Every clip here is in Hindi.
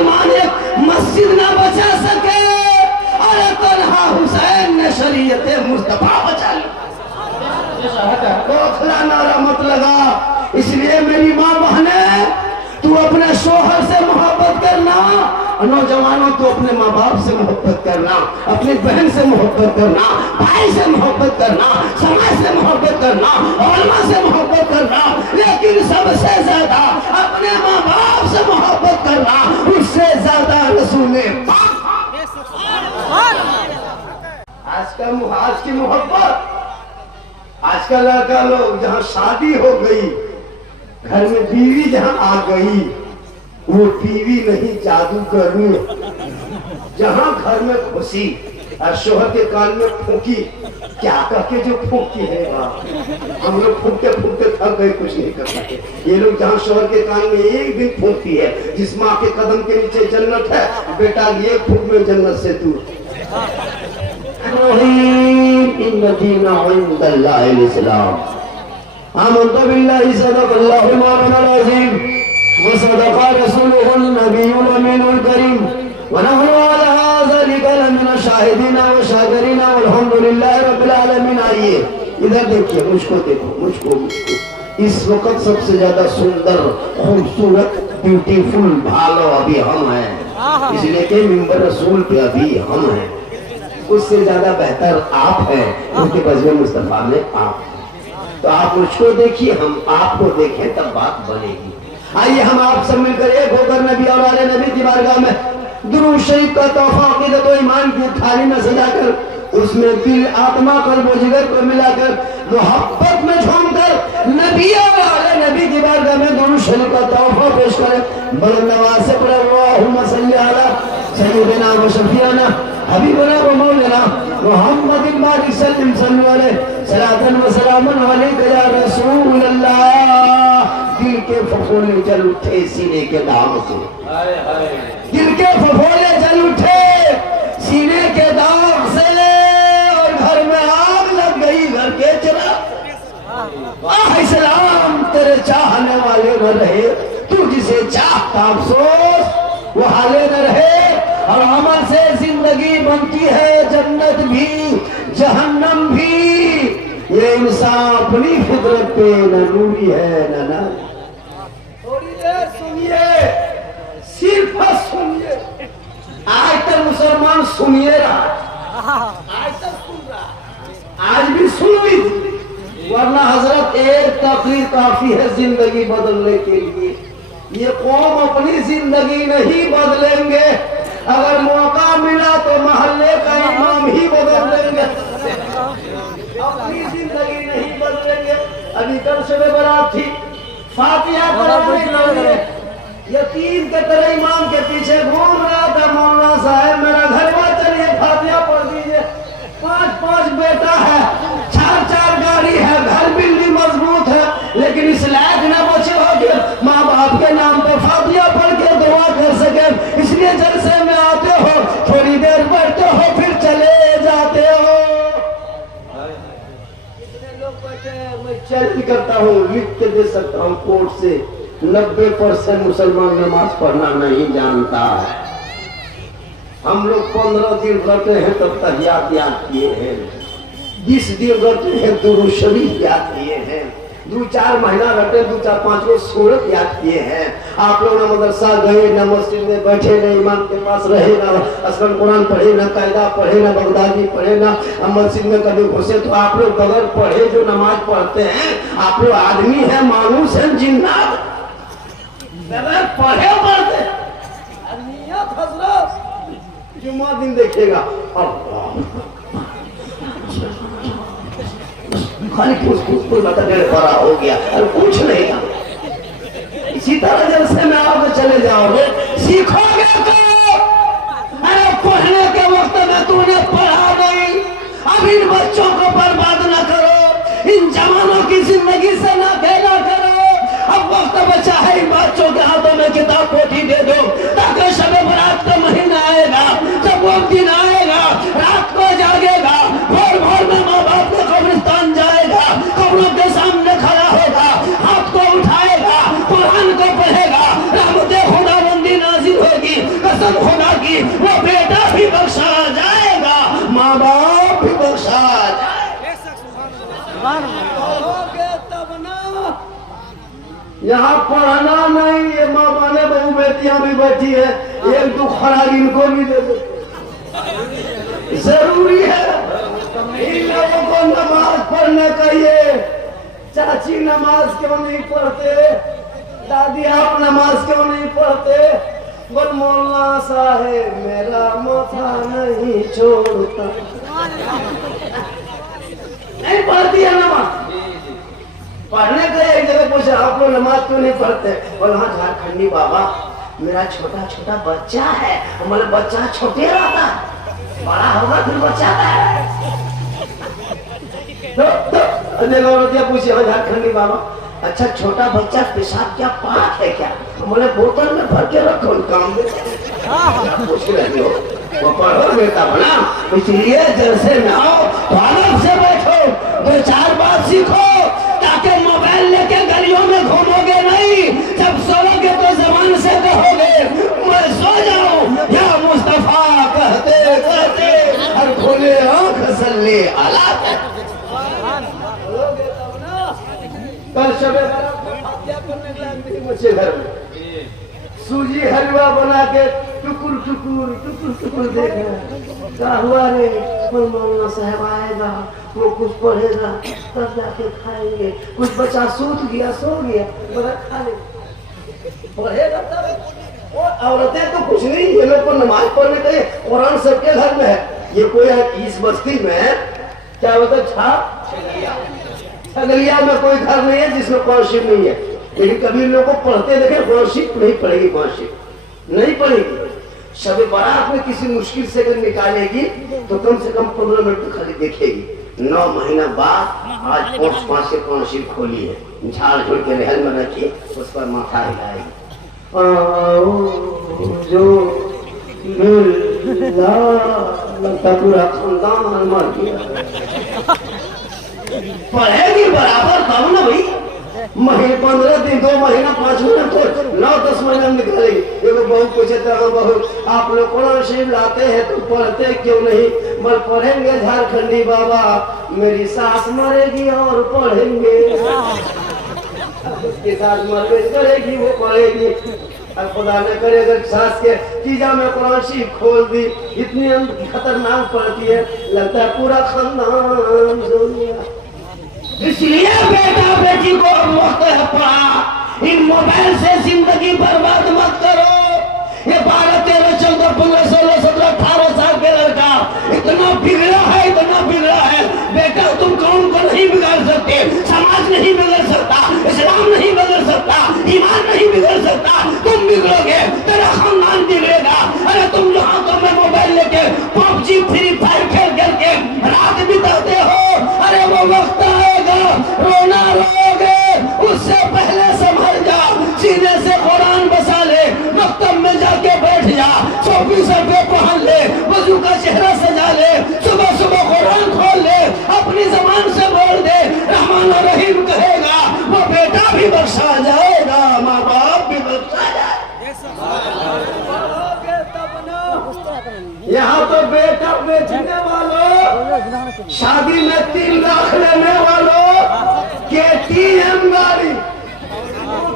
मुसलमान एक मस्जिद ना बचा सके, अरे तन्हा हुसैन ने शरीयत मुस्तफा बचा ली। खोखला नारा मत लगा। इसलिए मेरी माँ बहने, तू अपने शोहर से मोहब्बत करना, नौजवानों तू अपने माँ बाप से मोहब्बत करना, अपनी बहन से मोहब्बत करना, भाई से मोहब्बत करना, समाज से मोहब्बत करना, उलमा से मोहब्बत करना, लेकिन सबसे ज्यादा अपने माँ बाप से मोहब्बत करना, उससे ज्यादा रसूल पाक। आज की मोहब्बत, आज का लड़का लोग जहाँ शादी हो गई, घर में बीवी जहाँ आ गई, वो बीवी नहीं जादूगरनी। जहाँ घर में खुशी और शोहर के कान में फूंकी, क्या करके जो फूंकी है, हम लोग फूंकते फूंकते थक गए, कुछ नहीं कर सके। ये लोग जहाँ शोहर के कान में एक दिन फूंकती है, जिस माँ के कदम के नीचे जन्नत है, बेटा ये फूंक में जन्नत से दूर। आमन्तु बिल्लाहि सदक़ल्लाहुल मौलाना अज़ीम व सदक़ा रसूलुहुन नबियुल अमीनुल करीम व नहनु अला ज़ालिका लमिन शाहिदीन व शाकिरीन वल्हम्दुलिल्लाहि रब्बिल आलमीन। आइए इधर देखिए, मुझको देखो, मुझको इस वक्त सबसे ज्यादा सुंदर, खूबसूरत, ब्यूटीफुल भालो अभी हम हैं, इसलिए कि मिंबर रसूल पे अभी हम हैं। उससे ज्यादा बेहतर आप हैं, उनके बज़्म मुस्तफा में आप। तो आप मुझको देखिए, हम आपको देखें, तब बात बनेगी। आइए हम आप सब मिलकर एक होकर नबी और आले नबी की बारगाह में दुरूद शरीफ का तोहफा अक़ीदत व ईमान की थाली में सजाकर, उसमें दिल, आत्मा, कल्ब व जिगर को मिलाकर, मोहब्बत में झूमकर नबी और आले नबी की बारगाह में दुरूद शरीफ का तोहफा पेश करें। बुलंद आवाज़ से पढ़े अल्लाहुम्मा सल्ली अला सय्यिदिना व शफीअना हबीबना व मौलाना मुहम्मदिन बारिक सल्लम सल्लल्लाहु अलैहि सलातन व सलामन अलैका या रसूल अल्लाह। दिल के फफोले जल उठे सीने के दाग से, दिल के फफोले जल उठे सीने के दाग से, और घर में आग लग गई घर के चिराग। आह इस्लाम तेरे चाहने वाले न रहे, तू जिसे चाहता अफसोस वो हाले न रहे। और अमल से जिंदगी बनती है जन्नत भी जहन्नम भी, ये इंसान अपनी फितरत पे न नूरी है न ना। थोड़ी देर सुनिए, सिर्फ सुनिए। आज तक मुसलमान सुनिए रहा, आज तक सुन रहा, आज भी सुन भी, वरना हजरत एक तकरीर काफी है जिंदगी बदलने के लिए। ये कौम अपनी जिंदगी नहीं बदलेंगे, अगर मौका मिला तो मोहल्ले का इमाम ही बदल देंगे, अपनी जिंदगी नहीं बदलेंगे। अभी कल शब बारात थी, फातिहा पढ़ाने के लिए यतीम के तरह इमाम के पीछे घूम रहा था। मौलाना साहब मेरा घर में चलिए फातिहा पढ़ दीजिए। 5-5 बेटा है, 4-4 गाड़ी है, घर बिल्डिंग मजबूत है, लेकिन इस लायक न बचे हो कि माँ बाप के नाम पर फातिहा पढ़ के दुआ कर सके। इसलिए जलसे में आते हो, थोड़ी देर बैठते हो, फिर चले जाते हो। कितने लोग बैठे हैं, मैं चैलेंज करता हूँ, लिख के दे सकता हूँ कोर्ट से, 90% मुसलमान नमाज पढ़ना नहीं जानता है। हम लोग 15 दिन रहते हैं तब तहियात याद किए हैं, 20 दिन रहते हैं दुरूद शरीफ याद किए हैं, 2-4 महीना रहते 2-4-5 को सूरत याद किए हैं। आप लोग न मदरसा गए, न मस्जिद में बैठे, न इमाम के पास रहे, न असलन कुरान पढ़े, न कायदा पढ़े, न बगदादी पढ़े, न मस्जिद में कभी घुसे। तो आप लोग बगैर पढ़े जो नमाज पढ़ते हैं, आप लोग आदमी है, मानूस है, जिन्नात, बगैर पढ़े पढ़ते। जुम्मा दिन देखिएगा, खाली फुस बता बड़ा हो गया, अरे कुछ नहीं था। इसी तरह जलसे में आओगे, चले जाओगे, सीखोगे तो। अरे पढ़ने के वक्त में तूने पढ़ा नहीं, अब इन बच्चों को बर्बाद ना करो, इन जवानों की जिंदगी से ना खेला करो। अब वक्त बचा है, इन बच्चों के हाथों में किताब पोथी दे दो, ताकि शब बारात का महीना आएगा, जब वो दिन आएगा, रात को जागेगा, भोर भोर में माँ बाप के कब्रिस्तान जाएगा, कब्रों के सामने खड़ा होगा, हाथ को उठाएगा, कुरान को पढ़ेगा, रहमत खुदाबंदी नाज़िल होगी, यहाँ पढ़ना नहीं, ये माँ बाने बहू बेटियां भी बैठी है, एक दो खराब इनको भी दे दो। जरूरी है इन लोगों को नमाज पढ़ना चाहिए। चाची नमाज क्यों नहीं पढ़ते, दादी आप नमाज क्यों नहीं पढ़ते? बोल मौला साहेब मेरा माथा नहीं छोड़ता, नहीं पढ़ती है नमाज। पढ़ने गए एक जगह पूछा आप लोग नमाज क्यों नहीं पढ़ते? बोल हाँ झारखंडी बाबा मेरा छोटा छोटा बच्चा है, हमारे बच्चा छोटे रहता, बड़ा होगा फिर बच्चा है। तो पूछे हाँ झारखंडी बाबा अच्छा छोटा बच्चा पेशाब क्या पाक है क्या? बोले बोतल में भर के रखो काम पूछ रहे हो, वो पढ़ो बेटा बना, इसलिए जलसे में आओ, आराम से बैठो, दो चार बात सीखो, ताकि मोबाइल लेके गलियों में घूमोगे नहीं, जब सोओगे तो जबान से कहोगे मैं सो जाऊं या मुस्तफा कहते कहते और खोले आंख सल्ले अला। कल शबे बच्चे घर में सूजी हलवा बना के टुकुर टुकुर टुकुर टुकुर देख रहे, क्या हुआ रे? मौलाना साहब आएगा, वो कुछ पढ़ेगा तब जाके खाएंगे, कुछ बच्चा सूत गया सो गया बड़ा खा ले, पढ़ेगा तब। और औरतें तो कुछ नहीं, ये लोग को नमाज पढ़ने के लिए कुरान सबके घर में है। ये कोई है इस बस्ती में क्या होता था छगलिया में कोई घर नहीं है जिसमें कौशिक नहीं है, लेकिन कभी लोगों को पढ़ते देखे कौशिक नहीं पड़ेगी, कौशिक नहीं पड़ेगी। शब बारात में किसी मुश्किल से अगर निकालेगी तो कम से कम 15 मिनट तो खाली देखेगी। 9 महीना बाद आज 5 से कौशिक खोली है, झाड़ झुड़ के रहल में रखी, उस पर माथा हिलाएगी। जो लगता पूरा खानदान मर गया। पढ़ेगी बराबर तब ना भाई, महीने 15 दिन 2 महीना 5 महीना तो 9-10 महीना निकालेगी। एगो बहू पूछे तो बहू आप लोग कुरान शरीफ लाते हैं तो पढ़ते क्यों नहीं? बोल पढ़ेंगे झारखंडी बाबा, मेरी सास मरेगी और पढ़ेंगे, उसके सास मरबे करेगी वो पढ़ेगी, और खुदा न करे अगर सास के चीजा में कुरान शरीफ खोल दी, इतनी खतरनाक पढ़ती है लगता है पूरा खानदान दुनिया। इसलिए बेटा बेटी को वक्त है पढ़ा, इन मोबाइल से जिंदगी बर्बाद मत करो। ये 12, 13, 14, 15, 16, 17, 18 साल के लड़का इतना बिगड़ा है, इतना बिगड़ा है। बेटा तुम कौन को नहीं बिगाड़ सकते, समाज नहीं बिगड़ सकता, इस्लाम नहीं बिगड़ सकता, ईमान नहीं बिगड़ सकता। तुम बिगड़ोगे तेरा खानदान बिगड़ेगा। अरे तुम जो हाथों में मोबाइल लेके PUBG फ्री फायर खेल खेल के रात बिताते हो, अरे वो वक्त आएगा रोना रोगे, उससे पहले संभल जा, सीने से कुरान बसा ले, मकतब में जाके बैठ जा, 24 रुपये पहन ले, वजू का चेहरा सजा ले, सुबह सुबह कुरान खोल ले, अपनी जबान से बोल दे रहमान और रहीम कहेगा, वो बेटा भी बख्शा जाएगा, माँ बाप भी बख्शा जाएगा। यहाँ तो बेटा बेचने वालों, शादी में 3 लाख लेने वालों, KTM गाड़ी,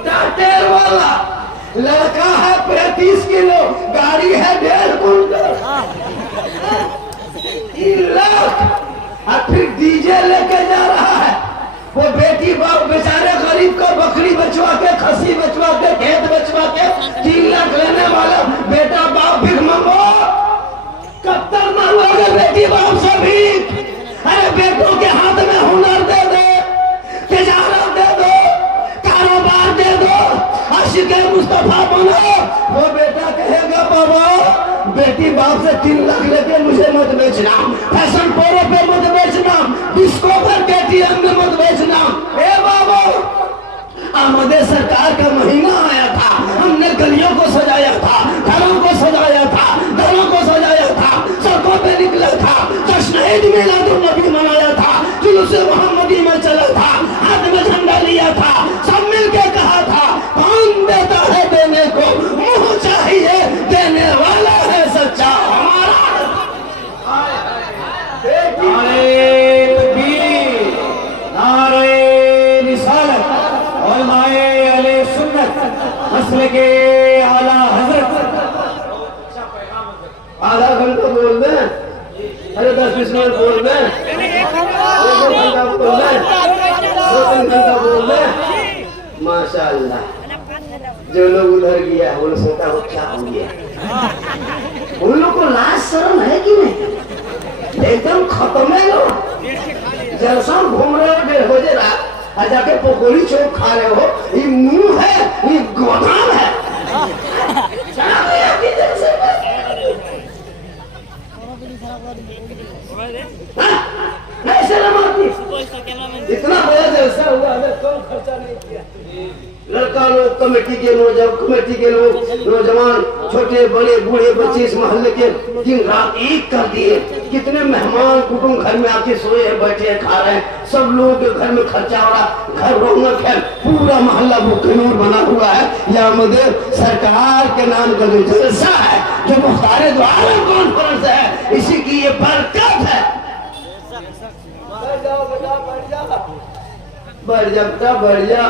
टाटेर वाला लड़का है 35 किलो, गाड़ी है 1.5 कुंटल, 3 लाख, और फिर डीजे लेके जा रहा है। वो बेटी बाप बेचारे गरीब का बकरी बचवा के, खसी बचवा के, खेत बचवा के 3 लाख लेने वाला बेटा बाप भिख मंगो, कब तक मांगोगे बेटी बाप से भीख? अरे बेटों के हाथ में हुनर दे दो, तिजारत दे दो, कारोबार दे दो, आशिक़े मुस्तफा बनो। वो बेटा कहेगा बाबा बेटी बाप से 3 लाख लेके मुझे मत बेचना, फैशन प्रो पे मत बेचना, डिस्को पर KTM में मत बेचना। ए बाबा आमदे सरकार का महीना आया था, हमने गलियों को सजाया था, घरों को सजाया था, घरों को सजाया था, सड़कों पे निकला था, जश्न ईद मिलादुन्नबी मनाया था, जुलूस मोहम्मदी में चला था, हाथ में झंडा लिया था, सब मिलके कहा था कौन देता है देने को, मुंह चाहिए देने वाला है सच्चा हमारा। नारे रिसालत और माए मिनट बोल दे, 1 घंटा बोल दे, 2-3 घंटा बोल दे, माशाअल्लाह। जो लोग उधर गया वो लोग सोचा वो क्या हो गया। उन लोग को लाज शर्म है कि नहीं? एकदम खत्म है लोग। जलसा घूम रहे हो 1:30 बजे रात और जाके पकौड़ी चौक खा रहे हो। ये मुंह है, ये गोदाम है। नहीं शर्म आती? इतना बड़ा जलसा हुआ, कम खर्चा नहीं किया। लड़का लोग, कमेटी के लोग, नौजवान, छोटे बड़े बूढ़े बच्चे इस मोहल्ले के दिन रात एक कर दिए। कितने मेहमान कुटुंब घर में आके सोए हैं, बैठे हैं, खा रहे हैं। सब लोगों के घर में खर्चा हो रहा, घर रौनक है, पूरा मोहल्ला बुकनूर बना हुआ है। या मुझे सरकार के नाम का जो जलसा है, जो मुख्तारे द्वारा कॉन्फ्रेंस है, इसी की ये बरकत है। बढ़ जा बेटा, बढ़ जा।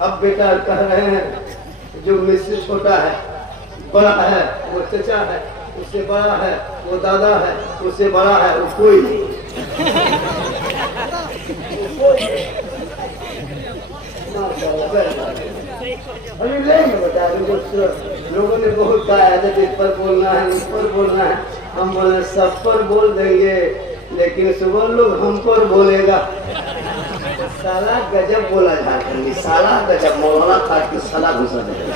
अब बेटा कह रहे हैं जो मुझसे छोटा है, बड़ा है वो चचा है, उससे बड़ा है वो दादा है, उससे बड़ा है वो कोई नहीं। अभी लेंगे बता, लोगों ने बहुत कहा है इस पर बोलना है, उस पर बोलना है। हम बोले सब पर बोल देंगे, लेकिन सुबह लोग हम पर बोलेगा। साला गजब बोला झारखंडी, साला गजब। मौलाना काट के साला घुसा देगा।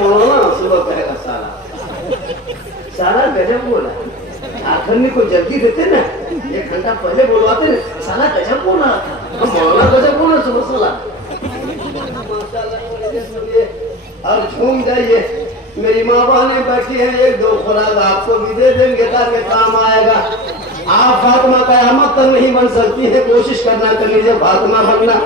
मौलाना सुबह कहेगा साला गजब बोला। झारखंडी को जल्दी देते ना, 1 घंटा पहले बोलवाते ना, साला गजब बोला था। हम मौलाना गजब बोला सुबह साला। अब झूम जाइए, मेरी माँ बहने बैठी है, 1-2 खुराक आपको भी दे देंगे ताकि काम आएगा। आप फातिमा कयामत तक नहीं बन सकती है, कोशिश करना कर लीजिए फातिमा बनना।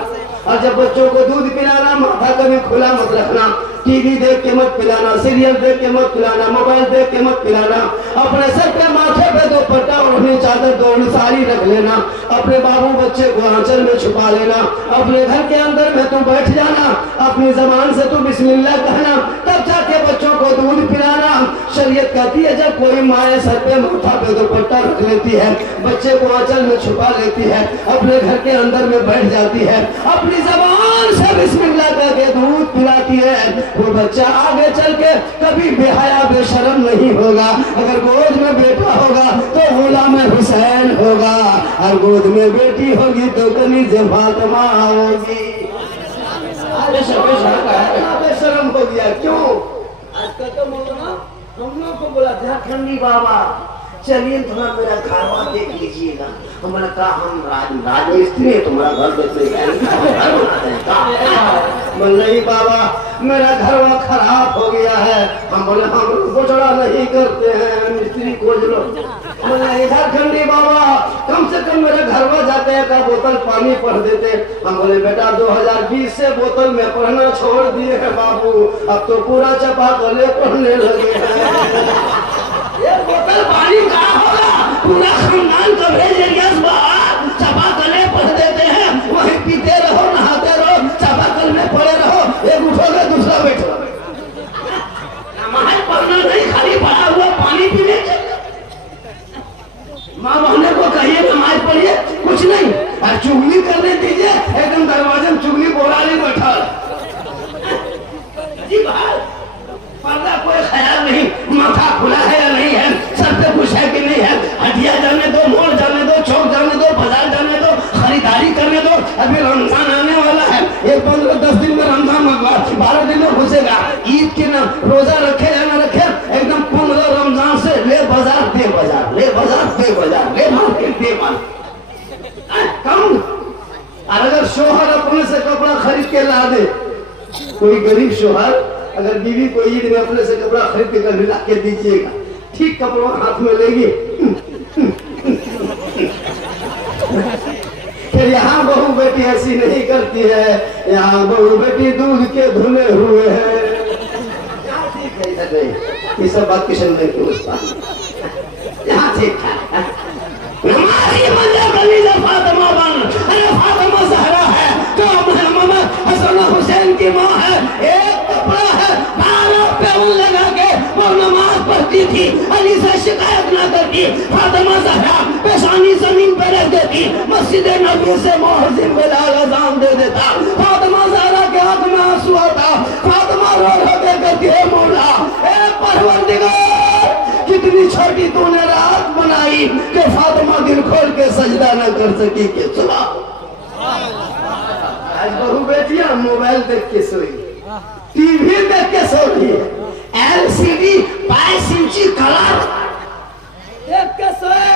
और जब बच्चों को दूध पिलाना, माथा कभी खुला मत रखना, टीवी देख के मत पिलाना, सीरियल देख के मत पिलाना, मोबाइल देख के मत पिलाना। अपने सर पे माथे पे दुपट्टा ओढ़नी, चादर दौड़ साड़ी रख लेना। अपने बाबू बच्चे को आंचल में छुपा लेना। अपने घर के अंदर में तू बैठ जाना, अपनी जबान से तू बिस्मिल्लाह कहना, तब जाके बच्चों को दूध पिलाना। शरीयत कहती है जब कोई माँ सर पे माथा पे दुपट्टा रख लेती है, बच्चे को आंचल में छुपा लेती है, अपने घर के अंदर में बैठ जाती है, अपनी जबान से बिस्मिल्लाह करके दूध पिलाती है, वो बच्चा आगे चल के कभी बेहया बेशरम नहीं होगा। अगर गोद में बेटा होगा तो गुलाम हुसैन होगा, और गोद में बेटी होगी तो कनीज़ फातिमा होगी। बेशरम हो गया क्यों? आजकल तो मौलाना हम लोग को बोला झारखंडी बाबा चलिए थोड़ा मेरा घरवा देख लीजिएगा। हमने कहा हम राजमिस्त्री है, तुम्हारा घर नहीं बाबा, मेरा घरवा खराब हो गया है। हम बोले हम गुजरा नहीं करते हैं, मिस्त्री खोज लो। झारखंडी बाबा कम से कम मेरे घरवा जाते हैं का बोतल पानी पढ़ देते। हम बोले बेटा 2020 से बोतल में पढ़ना छोड़ दिए है बाबू, अब तो पूरा चपा गले पढ़ने लगे हैं। ये बोतल पानी का होगा, पूरा खानदान का भेजेंगे चपा गले पढ़ देते हैं, वहीं पीते रहो, नहाते रहो, चपा कल में पड़े रहो, एक उठोगे दूसरा बैठो। नमाज पढ़ना नहीं, खाली पड़ा हुआ पानी पीने के। माँ बहने को कहिए नमाज पढ़िए, कुछ नहीं, और चुगली करने दीजिए, एकदम दरवाजे में चुगली बोला नहीं बैठा। पर्दा कोई ख्याल नहीं, माथा खुला है या नहीं है, सर पे कुछ है कि नहीं है, हटिया जाने दो, मोड़ जाने दो, चौक जाने दो, बाजार जाने दो, खरीदारी करने दो। अभी रमजान आने वाला है, एक 15-10 दिन में रमजान 12 दिन में घुसेगा। ईद के ना रोजा रखे या ना रखे, एकदम 15 रमजान से ले बाजार दे बाजार, ले बाजार दे बाजार, ले मार्केट दे मार्केट कम। और अगर शोहर अपने से कपड़ा खरीद के ला दे, कोई गरीब शोहर अगर बीवी को ईद में अपने से कपड़ा खरीद के कभी ला के दीजिएगा, ठीक कपड़ा हाथ में लेगी, फिर यहाँ बहू बेटी ऐसी नहीं करती है, यहाँ बहू बेटी दूध के धुले हुए हैं। ठीक है, इधर नहीं, ये सब बात किशन भाई की उस यहाँ ठीक है। हमारी मंदिर कनीज़ फातिमा बन, अरे फातिमा ज़हरा है जो मोहम्मद हसन हुसैन की माँ है। एक कपड़ा है 12 पाउंड लगा के वो नमाज पढ़ती थी, अली से शिकायत ना करती देती, फातिमा ज़हरा पेशानी जमीन पे रख देती, मस्जिद नबी से मुअज्जिन बिलाल अज़ान दे देता, फातिमा ज़हरा के आंख में आंसू आता, फातिमा रो रो के कहती है मौला ए परवरदिगार कितनी छोटी तूने रात बनाई कि फातिमा दिल खोल के सजदा न कर सकी के सुना। आज बहू बेटियां मोबाइल देख के सोई, टीवी देख के सो रही है, एलसीडी 22 इंची कलर देख के सोए।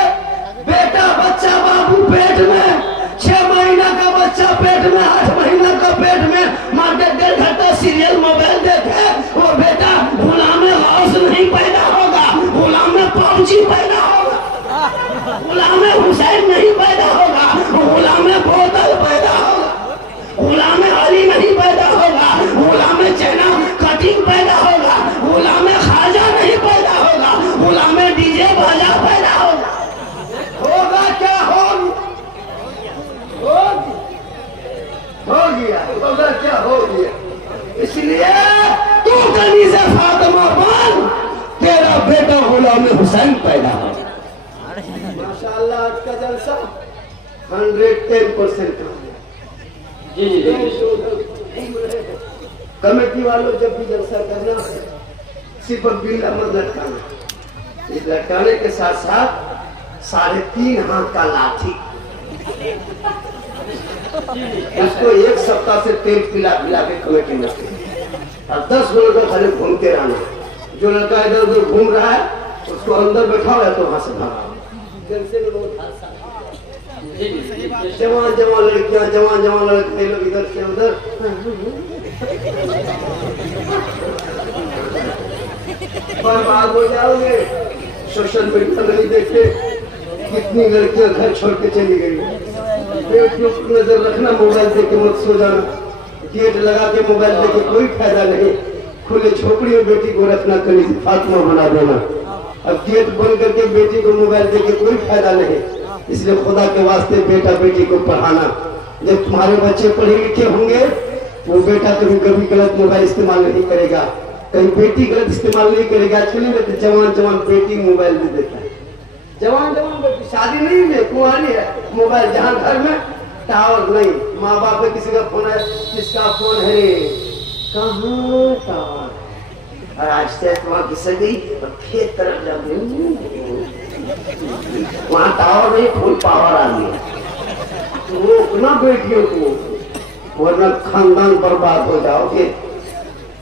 बेटा बच्चा बाबू पेट में, 6 महीना का बच्चा पेट में, 8 महीना का पेट में, माँ 1.5 घंटा सीरियल मोबाइल देखे, वो बेटा गुलाम में हाउस नहीं पैदा होगा, गुलाम में पबजी पैदा होगा, गुलाम में हुसैन नहीं पैदा होगा, गुलाम में बोतल पैदा होगा, गुलाम में अली नहीं पैदा होगा, गुलाम में चैना कटिंग पैदा होगा, गुलाम में खाजा नहीं पैदा होगा, गुलाम में डीजे बाजा पैदा होगा। होगा क्या हो गया, होगा क्या हो गया। इसलिए तू कनी से फातिमा बन, तेरा बेटा गुलाम हुसैन पैदा हो। माशाअल्लाह आज का जलसा 110% कमेटी वालों जब भी जलसा करना सिर्फ बिल्ला मत लटकाना, इस लटकाने के साथ साथ 3.5 हाथ का लाठी, उसको 1 सप्ताह से तेल पिला पिला के कमेटी में और 10 लोगों खाली घूमते रहना। जो लड़का इधर उधर घूम रहा है उसको अंदर बैठा है तो वहां से भागा। जवान जवान लड़कियां, जवान जवान लड़के लोग इधर से उधर बर्बाद हो जाओगे। सोशल मीडिया नहीं देखते कितनी लड़कियां घर छोड़ के चली गई। नजर रखना, मोबाइल देख के मत सो जाना, गेट लगा के मोबाइल देख के कोई फायदा नहीं। खुले झोपड़ी में बेटी को रखना, कली फातिमा बना देना। अब गेट बंद करके बेटी को मोबाइल देख के कोई फायदा नहीं। इसलिए खुदा के वास्ते बेटा बेटी को पढ़ाना। जब तुम्हारे बच्चे पढ़े लिखे होंगे वो बेटा कभी कभी गलत मोबाइल इस्तेमाल नहीं करेगा, कहीं बेटी गलत इस्तेमाल नहीं करेगा। आजकल तो जवान जवान बेटी मोबाइल दे देता है, जवान जवान बेटी शादी नहीं है, कुंवारी है, मोबाइल जहाँ घर में टावर नहीं, माँ बाप में किसी का फोन है, किसका फोन है, कहाँ टावर, और आज से वहाँ घिसक गई और खेत तरफ जा वहाँ टावर नहीं, फुल पावर आ गया। रोकना बेटियों को, वरना खानदान बर्बाद हो जाओगे।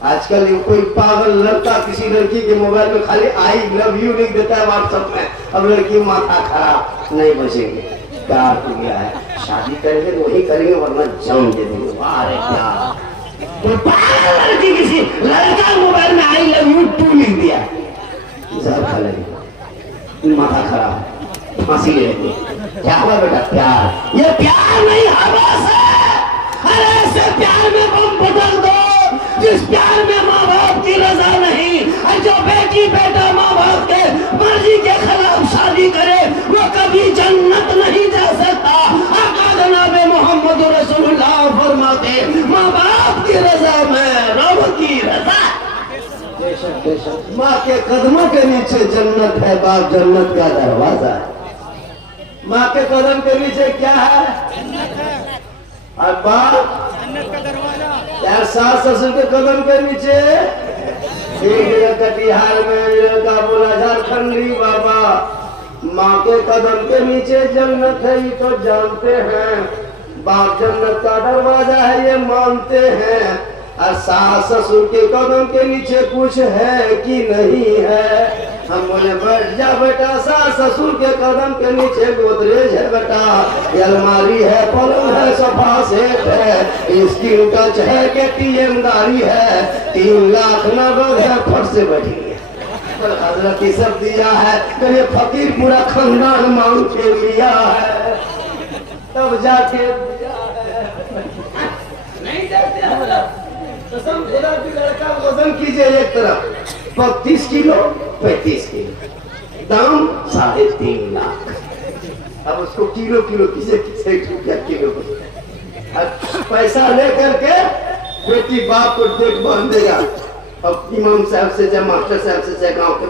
आजकल कोई पागल लड़का किसी लड़की के मोबाइल में खाली आई लव यू लिख देता है व्हाट्सएप में, अब लड़की माथा खराब, नहीं बचेंगे। प्यार हो गया है, शादी करेंगे तो वही करेंगे, वरना जान दे देंगे। अरे क्या कोई पागल लड़की किसी लड़का मोबाइल में आई लव यू 2 लिख दिया, जहर खा लेंगे, माथा खराब, फांसी ले लेंगे। क्या हुआ बेटा? प्यार। ये प्यार नहीं हवस है। अरे ऐसे प्यार में बम बदल दो जिस प्यार में माँ बाप की रजा नहीं। और जो बेटी बेटा माँ बाप के मर्जी के खिलाफ शादी करे वो कभी जन्नत नहीं जा सकता। आका जनाब मोहम्मद रसूलुल्लाह फरमाते माँ बाप की रजा में रब की रजा। माँ के कदमों के नीचे जन्नत है, बाप जन्नत का दरवाजा है। माँ के कदम के नीचे क्या है? और बाप जन्नत का दरवाजा। यार सास ससुर के कदम के नीचे एक कटिहार में का बोला झारखंडी बाबा, माँ के कदम के नीचे जन्नत है ये तो जानते हैं, बाप जन्नत का दरवाजा है ये मानते हैं। और सास ससुर के कदम के नीचे कुछ है कि नहीं है? हम बोले बैठ जा बेटा, सास ससुर के कदम के नीचे गोदरेज है बेटा, अलमारी है, पलंग है, सोफा सेट है, स्क्रीन टच है, केटीएम गाड़ी है, 3 लाख नगद है, फट से बैठी है। हजरत सब दिया है, कहे फकीर पूरा खानदान मांग के लिया है, तब जाके दिया है। नहीं देते कसम खुदा की लड़का वजन कीजिए एक तरफ 32 किलो 35 किलो, दाम 3.5 लाख। अब उसको किलो किलो किसे किसे रुपया किलो, पैसा लेकर के बेटी बाप को डेट बांध देगा, अब इमाम साहब से चाहे मास्टर साहब से चाहे गाँव के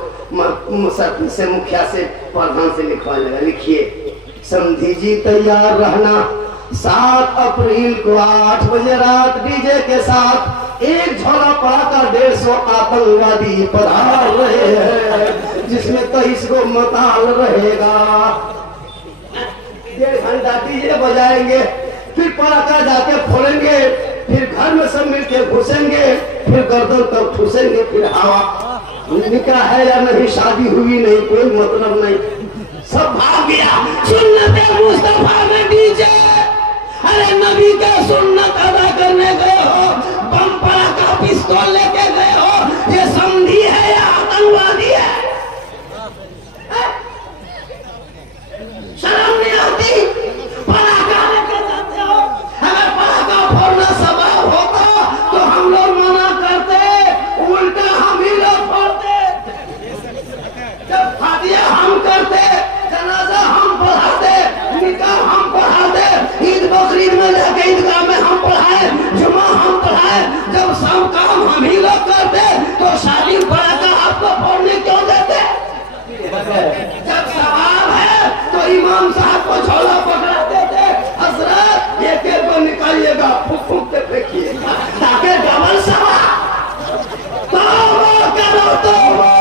सरपंच से मुखिया से प्रधान से लिखवा लगा, लिखिए समझी जी तैयार रहना 7 अप्रैल को 8 बजे रात डीजे के साथ एक झोला पड़ाका 150 आतंकवादी पधार रहे हैं, जिसमें 23 को मताल रहेगा। 1.5 घंटा डीजे बजाएंगे, फिर पड़ाका जाके फोड़ेंगे, फिर घर में सब मिलके घुसेंगे, फिर गर्दन तक ठूसेंगे, फिर हवा निकाह है या नहीं, शादी हुई नहीं, कोई मतलब नहीं, सब भाग गया। सुन्नत मुस्तफा में डीजे, अरे नबी का सुन्नत अदा करने गए हो, बम पड़ाका पिस्तौल लेके गए हो, ये समधी है या आतंकवादी है? शर्म नहीं आती? पड़ाका लेके जाते हो। अगर पड़ाका फोड़ना सवाब होता तो हम लोग मना करते, उल्टा हम ही लोग फोड़ते। जब फातिहा हम करते, जनाजा हम पढ़ाते, निकाह हम पढ़ाते, ईद बकरीद में जाके ईदगाह में हम पढ़ाए, जुमा हम पढ़ाए, जब सब काम हम ही लोग करते तो शादी पड़ाका आपको फोड़ने क्यों देते? जब सवाब है तो इमाम साहब को झोला पकड़ा देते, हजरत एक एक को निकालिएगा, फूक फूक के फेंकिएगा, ताकि डबल सवाब। तौबा करो, तौबा,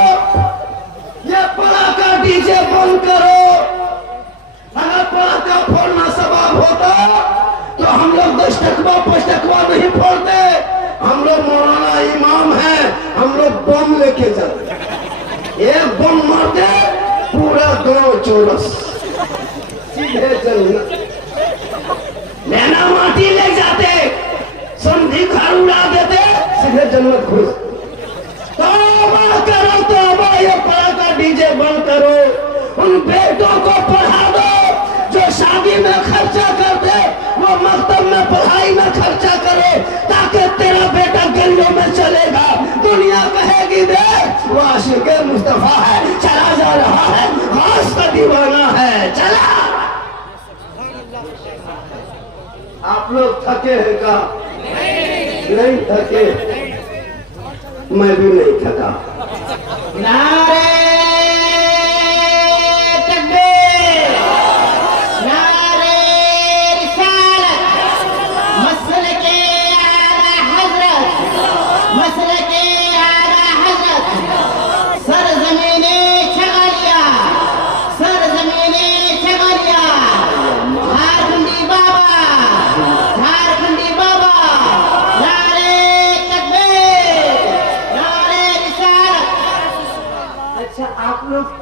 ये पड़ाका डीजे बंद करो। अगर पड़ाका फोड़ना सवाब होता तो हम लोग 10 टकवा 5 टकवा नहीं फोड़ते। हम लोग मौलाना इमाम हैं, हम लोग बम लेके जाते, एक बम मारते पूरा गांव चौरस, सीधे जन्नत। लेना माटी ले जाते, समधी घर उड़ा देते, सीधे जन्नत घुस। तौबा करो, तौबा, ये पड़ाका डीजे बंद करो। उन बेटों को पढ़ा दो जो शादी में खर्चा करते, वो मकतब में पढ़ाई में खर्चा करे, ताकि तेरा बेटा गलियों में चलेगा, दुनिया कहेगी देख वो आशिक़े मुस्तफा है, चला जा रहा है, खास का दीवाना है, चला। आप लोग थके हैं का? नहीं थके, मैं भी नहीं थका। नारे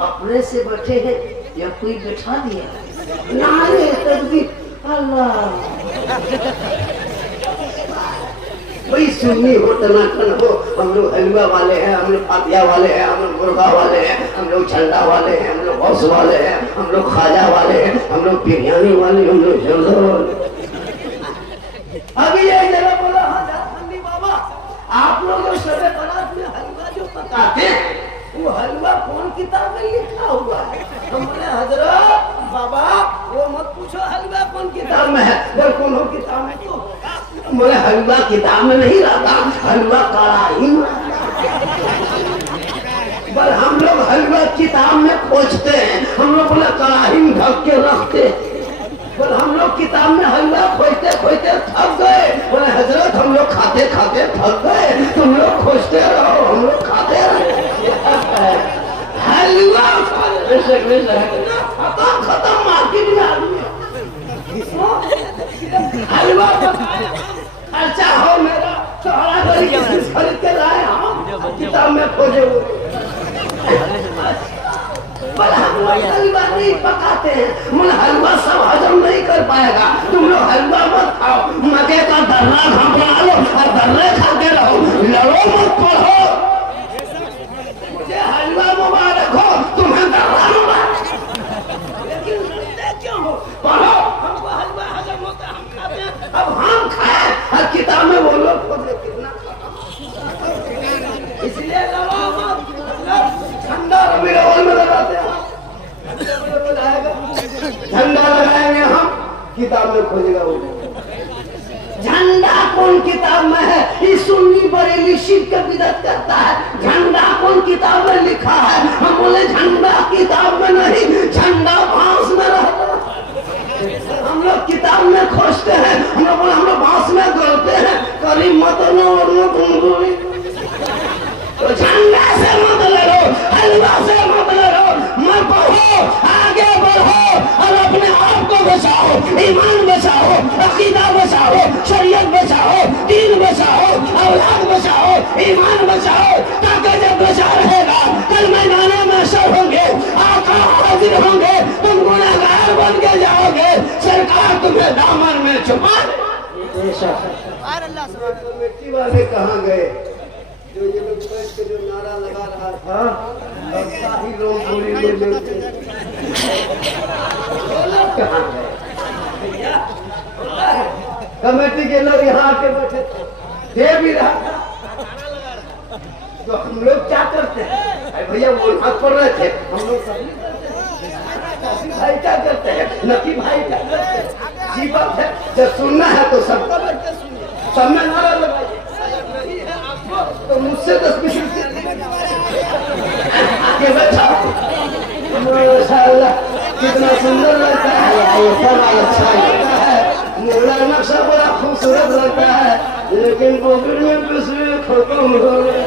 अपने से बैठे हैं या कोई बैठा दिया? नारे तकबीर, अल्लाह। कोई सुन्नी हो, टनाटन हो, हम लोग हलवा वाले हैं, हम लोग फातिहा वाले हैं, हम लोग मुर्गा वाले हैं, हम लोग झंडा वाले हैं, हम लोग गौस वाले हैं, हम लोग खाजा वाले हैं, हम लोग बिरयानी वाले, हम लोग जलसा वाले। अभी ये जरा बोला, हाँ झारखंडी बाबा, आप लोग जो शबे बारात में हलवा जो पकाते हैं, वो हलवा कौन किताब में लिखा हुआ है? हमने हजरत बाबा वो मत पूछो हलवा कौन किताब में है, अगर कौन हो किताब में तो बोले हलवा किताब में नहीं रहता, हलवा कढ़ाई में। पर हम लोग हलवा किताब में खोजते हैं, हम लोग बोले कढ़ाई में ढक के रखते हैं। पर हम लोग किताब में हलवा खोजते खोजते थक गए, बोले हजरत हम लोग खाते खाते थक गए, तुम लोग खोजते रहो, हम लोग खाते रहे। हलवा खत्म मार्केट में आदमी हलवा खर्चा हो मेरा सारा खरीद के लाए हम किताब में खोजे हुए। हलवा नहीं पकाते हैं, मुझे हलवा सब हजम नहीं कर पाएगा, तुम लोग हलवा मत खाओ, मके का दर्रा घबरा लो और दर्रे खाते रहो, लड़ो मत पढ़ो। मुझे हलवा मुबारक हो, तुम्हें दर्रा मुबारक, लेकिन लड़ते क्यों हो? पढ़ो, हमको हलवा हजम होता है, हम खाते हैं, अब हम खाए हर किताब में वो लोग खोजे कितना, इसलिए लड़ो मत। ठंडा रबी अव्वल में लगाते हैं, झंडा लगाएंगे हम, किताब में खोजेगा वो झंडा कौन किताब में है? ये सुन्नी बरेली शिर्क का बिदअत करता है। झंडा कौन किताब में लिखा है? हम बोले झंडा किताब में नहीं, झंडा बांस में रहता है। हम लोग किताब में खोजते हैं, हम लोग बोले हम लोग बांस में गलते हैं। करी मत तो झंडा से मत लड़ो, हलवा से मत लड़ो, मत बढ़ो, आगे बढ़ो और अपने आप को बचाओ, ईमान बचाओ, अकीदा बचाओ, शरीयत बचाओ, दीन बचाओ, औलाद बचाओ, ईमान बचाओ, ताकि जब बचा रहेगा कल मैदान में शर होंगे, आका हाजिर होंगे, तुम गुनहगार बन के जाओगे, सरकार तुम्हें दामन में छुपा। कमेटी वाले कहाँ गए? जो ये लोग बैठ के जो नारा लगा रहा था, ही लोग गोली ले लेते कहाँ गए? कमेटी के लोग यहाँ आके बैठे दे भी रहा था। तो हम लोग क्या करते हैं? अरे भैया वो हाथ पड़ रहे थे, हम लोग सब भाई क्या करते हैं? नकी भाई क्या करते हैं? जी बात है, जब सुनना है तो सबका बैठे सुनिए, सब में नारा लगाइए। तो मुझसे 10 आगे बचाओ। माशाअल्लाह कितना सुंदर लगता है, अच्छा लगता है, मोड़ा नक्शा बड़ा खूबसूरत लगता है, लेकिन पॉकेट में पैसे खत्म हो गए।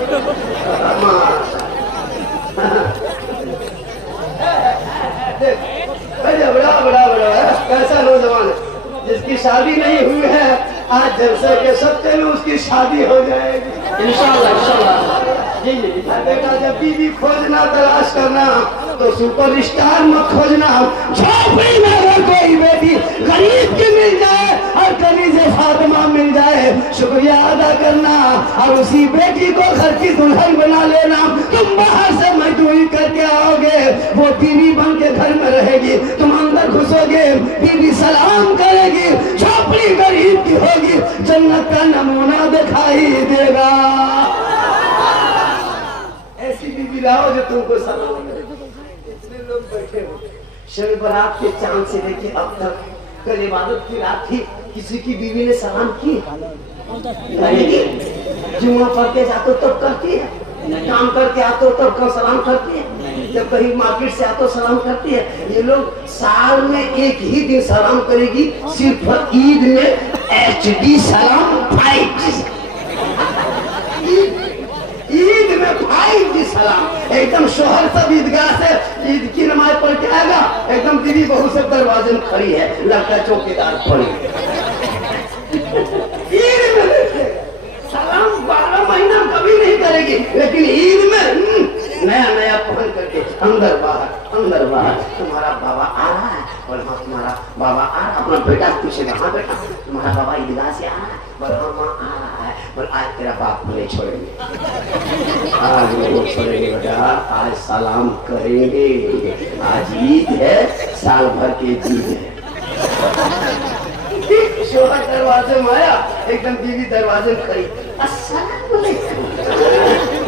बड़ा बड़ा बड़ा कैसा नौजवान है जिसकी शादी नहीं हुई है, आज जलसे के सत्ते में उसकी शादी हो जाएगी इंशाअल्लाह इंशाअल्लाह। जी जी बेटा, जब बीवी खोजना तलाश करना तो सुपरस्टार मत खोजना। झोपड़ी में अगर कोई बेटी गरीब की मिल जाए और कनीज़े फातिमा मिल जाए, शुक्रिया अदा करना और उसी बेटी को घर की दुल्हन बना लेना। तुम बाहर से मजदूरी करके आओगे, वो बीवी बन के घर में रहेगी, तुम अंदर घुसोगे, बीवी सलाम करेगी, झोपड़ी गरीब की होगी, जन्नत का नमूना दिखाई देगा। ऐसी बीवी लाओ जो तुमको सलाम करे। इतने लोग बैठे हो, शब बारात के चांद से लेके अब तक, कल इबादत की रात थी, किसी की बीवी ने सलाम की? जुम्मा पढ़ के जाते तब करती है, काम करके आते हो तब कब सलाम करती है, जब कहीं मार्केट से आते हो सलाम करती है। ये लोग साल में एक ही दिन सलाम करेगी, सिर्फ ईद में HD सलाम 5G, ईद में 5G सलाम। एकदम शोहर सब ईदगाह से ईद की नमाज पढ़ के आएगा, एकदम बीवी बहू सब दरवाजे में खड़ी है, लड़का चौकीदार खड़ी ईद में सलाम 12 महीना कभी नहीं करेगी, लेकिन ईद में नया नया पहन करके अंदर बाहर तुम्हारा बाबा आ रहा है, और हाँ तुम्हारा बाबा आ रहा है, अपना बेटा पूछेगा हाँ बेटा तुम्हारा बाबा ईदगाह से आ रहा है, बोल हाँ माँ आ रहा है, बोल आज तेरा बाप को नहीं छोड़ेंगे, आज नहीं छोड़ेंगे बेटा, आज सलाम करेंगे, आज ईद है, साल भर की ईद है। शोहर दरवाजे में आया, एकदम बीवी दरवाजे में खड़ी, अस्सलाम वालेकुम।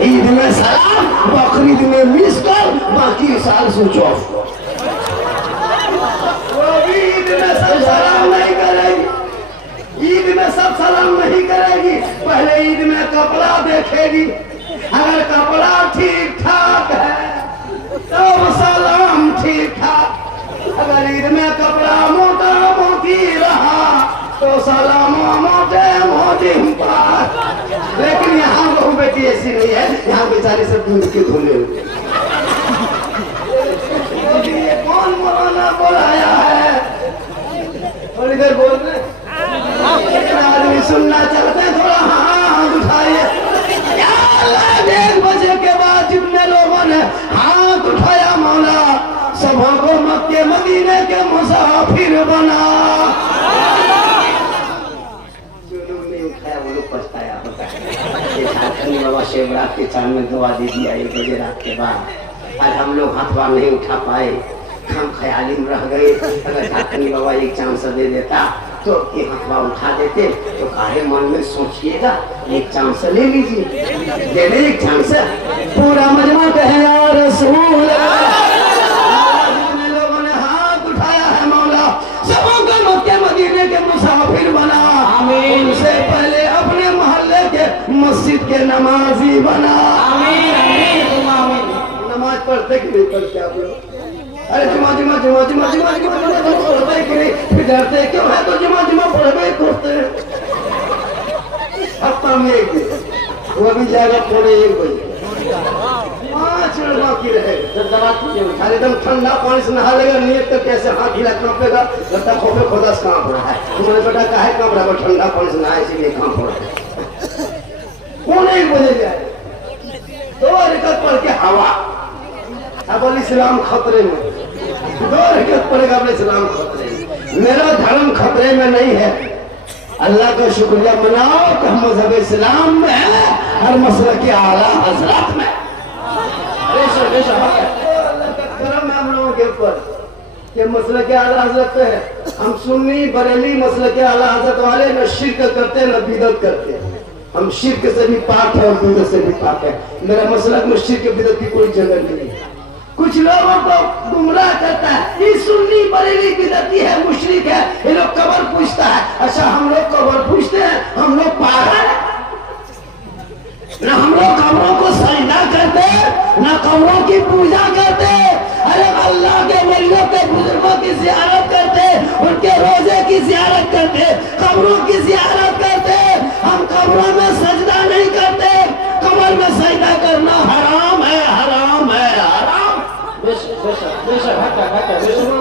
ईद में सलाम, बकरीद में मिस कॉल, बाकी साल स्विच ऑफ। वो भी ईद में सब सलाम नहीं करेगी, ईद में सब सलाम नहीं करेगी, पहले ईद में कपड़ा देखेगी, अगर कपड़ा ठीक ठाक है तो सलाम ठीक ठाक, अगर ईद में कपड़ा मोटा मोटी रहा तो सलाम मोटे मोटी पर। लेकिन यहाँ बहू बेटी ऐसी नहीं है, यहाँ बेचारे सब दूध के धुले हुए। ये कौन मौलाना बुलाया है? और इधर बोल रहे आदमी सुनना चाहते हैं, थोड़ा हाथ उठाइए। 1 बजे के बाद जितने लोगों ने हाथ उठाया मौला सबों को मक्के मदीने के मुसाफिर बना। जो लोग नहीं उठाया वो लोग पछताया होता है। बाबा शिवरात के चांद में दुआ दे दिया 1 बजे रात के बाद, आज हम लोग हाथवा नहीं उठा पाए, हम ख्याली में रह गए। अगर झारखंडी बाबा एक चांस दे देता तो ये हथवा उठा देते, तो काहे मन में सोचिएगा, एक चांस ले लीजिए, दे दे एक चांस। पूरा मजमा कहे या रसूल, लोगों ने हाथ उठाया है मौला सबों को मक्के मदीने के मुसाफिर बना। उनसे पहले पढ़ते कि नहीं पढ़ते आप लोग? अरे जुमा जुमा जुमा जुमा जुमा जुमा जुमा पढ़ते कि नहीं? फिर डरते क्यों है? तो जुमा जुमा पढ़ते करते हैं हफ्ता में एक दिन, वो भी जाएगा पौने 1 बजे, 5 मिनट बाकी रहेगा। खाली एकदम ठंडा पानी से नहा लेगा, नीयत तो कैसे हाथ हिला कांपेगा, लगता है खोपे खोदा से कांप रहा है। तुम्हारे बेटा काहे कांप रहा है? ठंडा पानी से नहाए इसीलिए कांप रहा है। पौने 1 बजे जाए, 2 रकात पढ़ के हवा, अब इस्लाम खतरे में, 2 रकात पढ़ेगा अब इस्लाम खतरे में। मेरा धर्म खतरे में नहीं है, अल्लाह का शुक्रिया मनाओ कि हम मजहब इस्लाम में है, हर मसला के आला हजरत में। अल्लाह का करम है हम लोगों के ऊपर कि मसला के आला हजरत पे है। हम सुन्नी बरेली मसला के आला हजरत वाले न शिर्क करते हैं न बिदअत करते हैं। हम शिर्क से भी पाक है और बिदअत से भी पाक है। मेरा मसला में शिर्क बिदअत की कोई जगह नहीं है। कुछ लोगों को गुमराह करता है, ये सुन्नी बरेली बिदअती है, मुशरिक है, ये लोग कब्र पूछता है। अच्छा हम लोग कब्र पूछते हैं? हम लोग पागल हैं? न हम लोग कब्रों को सजदा करते, न कब्रों की पूजा करते। अरे अल्लाह के वलियों के बुजुर्गों की ज़ियारत करते, उनके रोजे की ज़ियारत करते, कब्रों की ज़ियारत करते। हम कब्रों में सजदा नहीं करते, कब्र में सजदा करना हराम है, हराम है, हराम।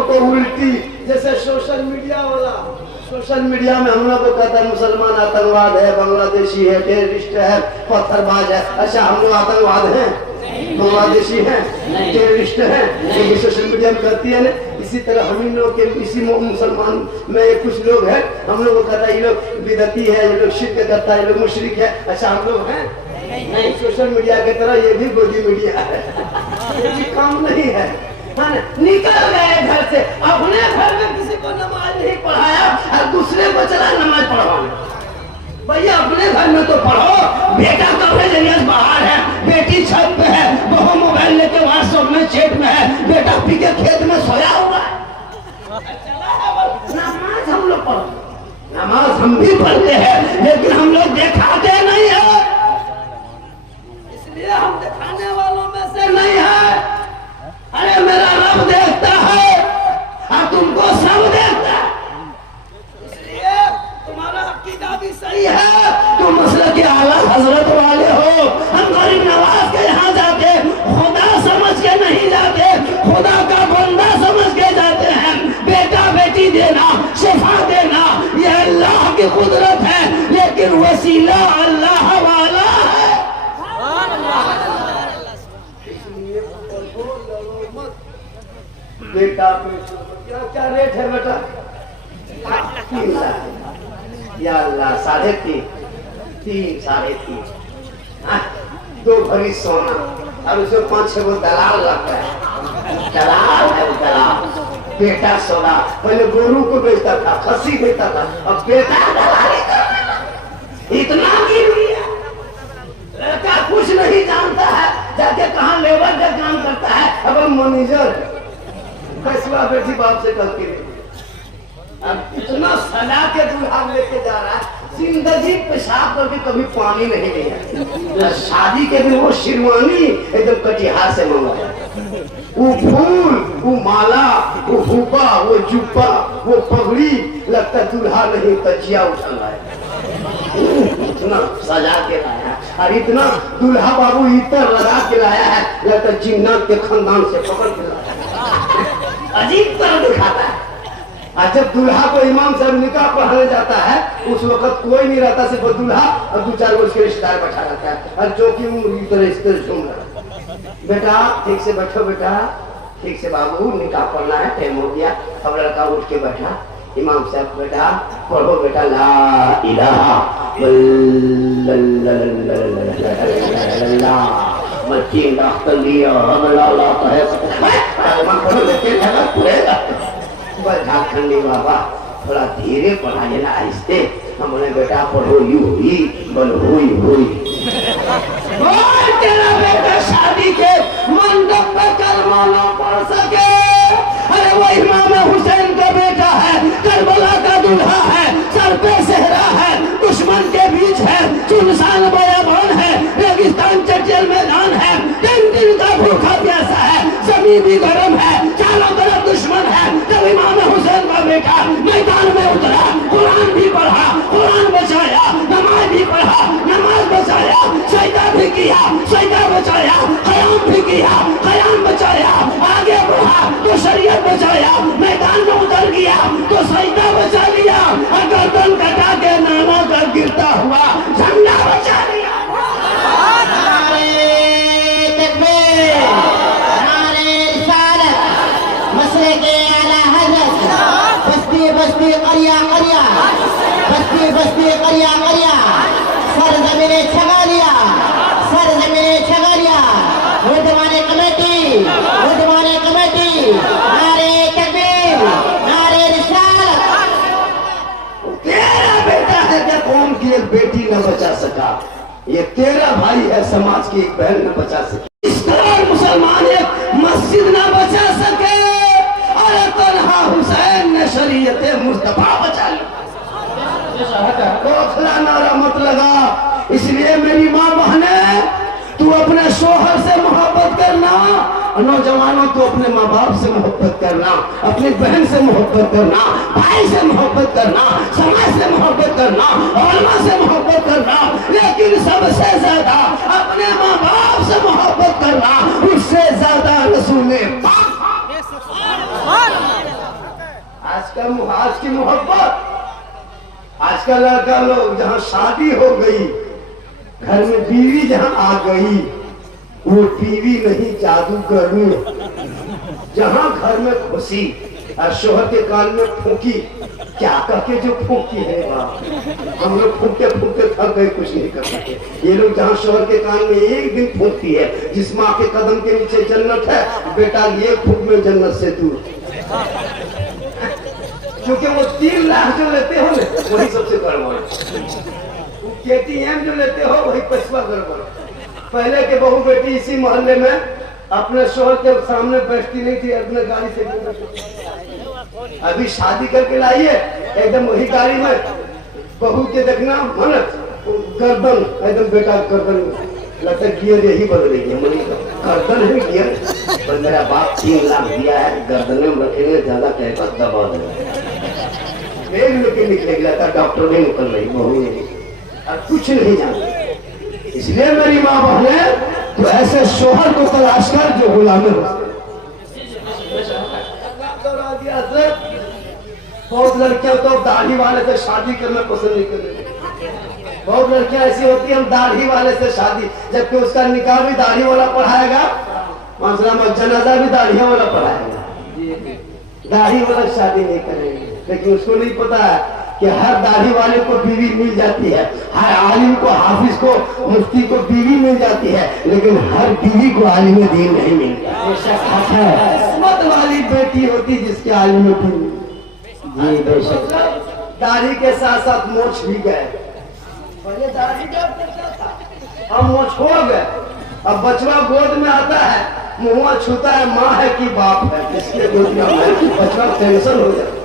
को उल्टी जैसे सोशल मीडिया वाला, सोशल मीडिया में हम लोग को कहता है मुसलमान आतंकवाद है, बांग्लादेशी है, टेररिस्ट है, पत्थरबाज है। अच्छा हम लोग आतंकवाद हैं, बांग्लादेशी हैं, टेररिस्ट हैं, ये सोशल मीडिया में करती है ना। इसी तरह हम लोग के इसी मुसलमान में कुछ लोग हैं, हम लोग को कहता है ये लोग बिदअती है, ये लोग शिर्क करता है, ये लोग मुशरिक है। अच्छा हम लोग हैं नहीं, सोशल मीडिया की तरह ये भी गोदी मीडिया है, ये भी काम नहीं है। निकल गए घर से, अपने घर में किसी को नमाज नहीं पढ़ाया और दूसरे को चला नमाज पढ़वाने। भैया अपने घर में तो पढ़ो, बेटा कॉलेज एरिया बाहर है, बेटी छत पे है, बहू मोबाइल लेके व्हाट्सएप में चैट में है, बेटा पी के खेत में सोया हुआ है। नमाज हम लोग पढ़ो, नमाज हम भी पढ़ते हैं, लेकिन हम लोग दिखाते नहीं है, इसलिए हम दिखाने वालों में से नहीं है। अरे मेरा रब देखता है और तुमको सब देखता है, इसलिए तुम्हारा अकीदा भी सही है। तुम मसले के आला हजरत वाले हो। हम गरीब नवाज के यहाँ जाते, खुदा समझ के नहीं जाते, खुदा का बंदा समझ के जाते हैं। बेटा बेटी देना, शिफा देना, ये अल्लाह की कुदरत है, लेकिन वसीला अल्लाह वाला है। बेटा क्या रेट है बेटा? 3 लाख या अल्लाह, 3.5, 3, 3.5, 2 भरी सोना और उसमें 5-6 वो दलाल लगता है, दलाल है दलाल। बेटा सोना पहले गोरू को बेचता था, खस्सी बेचता था, अब बेटा दलाली करने लगा। इतना गिर गया, लड़का कुछ नहीं जानता है, जाके कहाँ लेबर का काम करता है, अब मैनेजर फैसला बेटी बाप से करके अब इतना सजा के दूल्हा लेके जा रहा है, जिंदगी पेशाब करके कभी पानी नहीं लिया। शादी के दिन वो शेरवानी एकदम कटिहार से मंगवाया, वो फूल, वो माला, वो हुब्बा, वो जुब्बा, वो पगड़ी, लगता दूल्हा नहीं तजिया उठा लाया, इतना सजा के लाया। और इतना दूल्हा बाबू इतर लगा के लाया है, लगता जिन्नत के खानदान से पकड़ के लाया। अजीब तरह दिखाता है। और जब दूल्हा को इमाम साहब निकाह पढ़ाने जाता है, उस वक्त कोई नहीं रहता, सिर्फ दूल्हा और 2-4 उसके रिश्तेदार बैठा रहता है, और जो कि उम्र तरह इस तरह झूम रहा। बेटा ठीक से बैठो, बेटा ठीक से, बाबू निकाह पढ़ना है, टाइम हो गया। अब लड़का उठ के बैठा, इमाम साहब बेटा पढ़ो बेटा, ला इलाहा मकीन डॉक्टर लिया झारखंडी बाबा थोड़ा धीरे पढ़ाइए ना, आहिस्ते। हम बोले बेटा पढ़ो, यू हुई बोल हुई हुई। तेरा बेटा शादी के मंडप पे कलमा ना पढ़ सके, अरे वो इमाम हुसैन का बेटा है, करबला का दूल्हा है, सर पे सेहरा है, दुश्मन के बीच है, सुनसान बयाबान है, रेगिस्तान चंचल मैदान है, 3 दिन का भूखा प्यासा है, अभी भी गर्म है, चारों तरफ दुश्मन है। जब इमाम हुसैन का बेटा मैदान में उतरा, कुरान भी पढ़ा, कुरान बचाया, नमाज भी पढ़ा, नमाज बचाया, सजदा भी किया, सजदा बचाया, क़याम भी किया, क़याम बचाया, आगे बढ़ा तो शरीयत बचाया, मैदान में उतर गया तो सजदा बचा लिया, गर्दन कटा के नामा कर गिरता हुआ झंडा बचा लिया। बस्ती करिया करिया, बस्ती बस्ती करिया करिया, सर जमीने छगालिया, सर जमीने छगालिया, उद्यमाने कमेटी, उद्यमाने कमेटी, नारे तकबीर, नारे रिसालत। तेरा बेटा है क्या कौम की एक बेटी न बचा सका? ये तेरा भाई है समाज की एक बहन न बचा सकी। इस तरह मुसलमान एक मस्जिद न बचा सके, और तन्हा हुसैन ने शरीयत मुस्तफा बचा ली। खोखला नारा मत लगा। इसलिए मेरी माँ बहने, तू अपने शोहर से मोहब्बत करना, नौजवानों तो अपने माँ बाप से मोहब्बत करना, अपनी बहन से मोहब्बत करना, भाई से मोहब्बत करना, समाज से मोहब्बत करना, उलमा से मोहब्बत करना, लेकिन सबसे ज्यादा अपने माँ बाप से मोहब्बत करना, उससे ज्यादा रसूल पाक। आज की मोहब्बत, आज का लड़का लोग जहाँ शादी हो गई, घर में बीवी जहाँ आ गई, वो बीवी नहीं जादूगरनी। जहाँ घर में खुशी और शोहर के कान में फूंकी, क्या करके जो फूंकी है हम लोग फूंकते फूंकते थक गए, कुछ नहीं कर सके। ये लोग जहाँ शोहर के कान में एक दिन फूंकती है, जिस माँ के कदम के नीचे जन्नत है, बेटा ये फूंक में जन्नत से दूर, क्योंकि वो 3 लाख जो लेते हो वही सबसे गड़बड़, KTM जो लेते हो वही 5वां गड़बड़। पहले के बहू बेटी इसी मोहल्ले में अपने शोहर के सामने बैठती नहीं थी, अपने गाड़ी से। अभी शादी करके लाइए एकदम वही गाड़ी में बहू के देखना मन गर्दन एकदम, बेटा गर्दन लगता गियर यही बदल रही है, गर्दन है गियर, पर मेरा बाप 3 लाख दिया है, गर्दन में रखेंगे ज्यादा कहेगा दबा देगा, लेके निकलेगा था, डॉक्टर नहीं निकल रही, बहू नहीं, अब कुछ नहीं जानते। इसलिए मेरी माँ बहने, तो ऐसे शोहर को तलाश कर जो गुलाम हो। बहुत लड़कियां तो दाढ़ी वाले से शादी करना पसंद नहीं कर रही, बहुत लड़कियां ऐसी होती है हम दाढ़ी वाले से शादी, जबकि उसका निकाह भी दाढ़ी वाला पढ़ाएगा, माशा जनाजा भी दाढ़ियों वाला पढ़ाएगा, दाढ़ी वाला शादी नहीं करेंगे। लेकिन उसको नहीं पता है कि हर दाढ़ी वाले को बीवी मिल जाती है, हर आलिम को, हाफिज को, मुफ्ती को बीवी मिल जाती है, लेकिन हर बीवी को आलिम दीन नहीं मिलता। किस्मत वाली बेटी होती जिसके आलिम दीन। जी बेशक, दाढ़ी के साथ साथ मोछ भी गए, पहले दाढ़ी था, अब मोछ छोड़ गए। अब बचवा गोद में आता है, मुँह छूता है, माँ है कि बाप है, किसके गोद में बचवा टेंशन हो जाता है।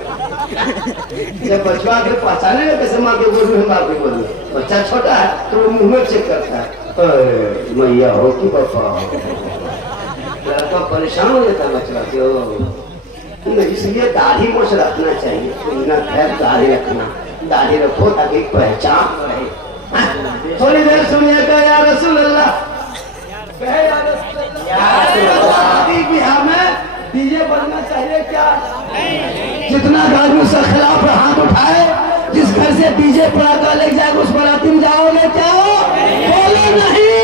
जब बचवा के पहचाने ना कैसे माँ के गोद में, बाप के गोद में, बच्चा छोटा है तो वो मुँह में चेक करता है, मैया हो कि पापा हो, लड़का परेशान हो जाता है बचवा क्यों। इसलिए दाढ़ी मोछ रखना चाहिए, दाढ़ी रखना, दाढ़ी रखो ताकि पहचान रहे। थोड़ी देर सुनिएगा, या रसूल अल्लाह, शादी ब्याह में डीजे बनना चाहिए क्या? जितना आदमी उसके खिलाफ हाथ उठाए, जिस घर से डीजे पड़ाका ले जाएगा उस बाराती में जाओगे क्या? बोले नहीं।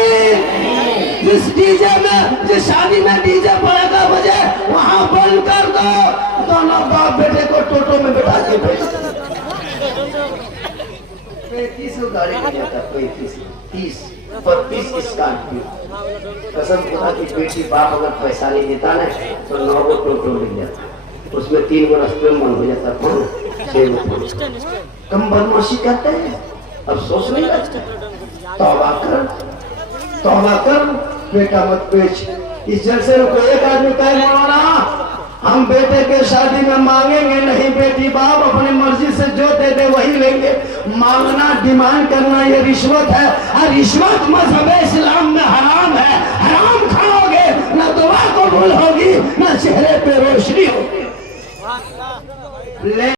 जिस डीजे में, जिस शादी में डीजे पड़ाका बजे वहां बंद कर दो, दोनों बाप बेटे को टोटो में बैठा के भेज दो। 35 गाड़ी जाता, 35, 30, 32 स्कॉर्पियो। कसम खुदा की बेटी बाप अगर पैसा नहीं देता ना तो 9 गो टोटो मिल जाता, उसमें 3 गो रास्ते में बंद हो जाता, 6 गो कम बदमाशी करते हैं। अब सोच नहीं लगता, तौबा कर बेटा मत बेच। इस जलसे को एक आदमी कहे, मौलाना हम बेटे के शादी में मांगेंगे नहीं, बेटी बाप अपनी मर्जी से जो दे दे वही लेंगे। मांगना, डिमांड करना ये रिश्वत है, और रिश्वत मजहब इस्लाम में हराम है। हराम खाओगे न दुआ कबूल होगी चेहरे पे रोशनी हो।